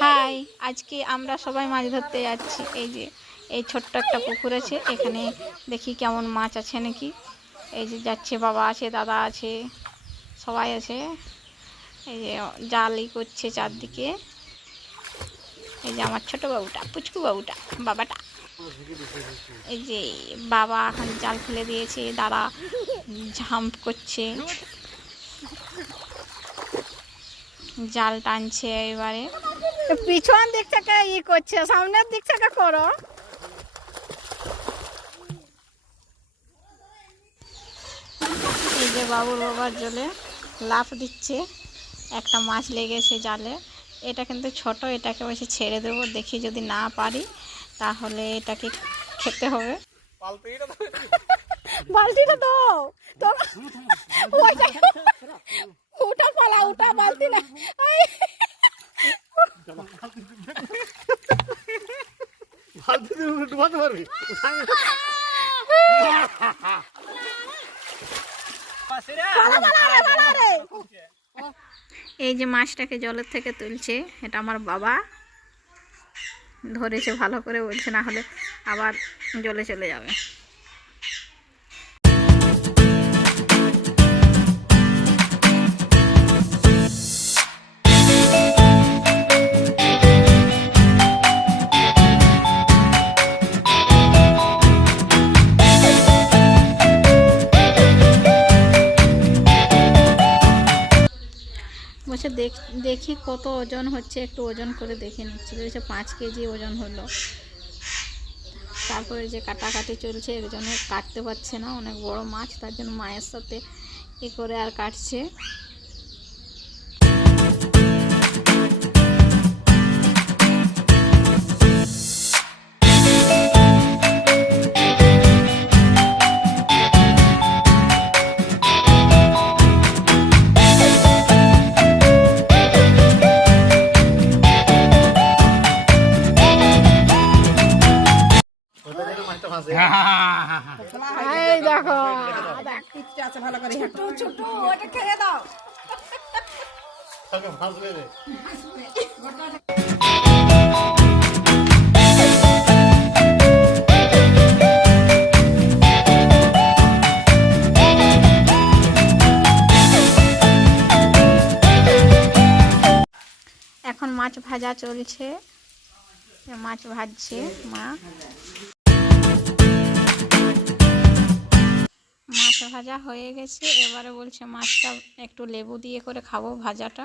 High, আজকে আমরা সবাই মাছ ধরতে যাচ্ছি। এই যে এই ছোট্ট একটা পুকুর আছে, এখানে দেখি কেমন মাছ আছে নাকি। এই যে যাচ্ছে, বাবা আছে, দাদা আছে, সবাই আছে। এই যে জালই করছে চারদিকে। এই যে আমার ছোট বাবুটা, পুচকু বাবুটা, বাবাটা। এই যে বাবা এখন জাল ফেলে দিয়েছে, দাদা ঝাম্প করছে, জাল টানছে। এবারে পিছন দিক থেকে ই করছে, সামনের দিক থেকে করো। এই যে বাবুর বাবার জলে লাফ দিচ্ছে, একটা মাছ লেগেছে জালে। এটা কিন্তু ছোট, এটাকে বসে ছেড়ে দেবো, দেখি যদি না পারি তাহলে এটাকে খেতে হবে। বালতিটা দাও, ওটা পালা, ওটা বালতি না। এই যে মাছটাকে জলের থেকে তুলছে, এটা আমার বাবা ধরেছে ভালো করে, বলছে না হলে আবার জলে চলে যাবে। বলছে দেখি কত ওজন হচ্ছে, একটু ওজন করে দেখে নিচ্ছি। বলছে 5 কেজি ওজন হলো। তারপরে যে কাটাকাটি চলছে, একজনে কাটতে পারছে না, অনেক বড় মাছ, তার জন্য মায়ের সাথে এ করে আর কাটছে। দেখো ছোট ছোট, ওটা খেয়ে দাও। এখন মাছ ভাজা চলছে, মাছ ভাজছে মা। মাছ ভাজা হয়ে গেছে, এবারে বলছে মাছটা একটু লেবু দিয়ে করে খাবো ভাজাটা।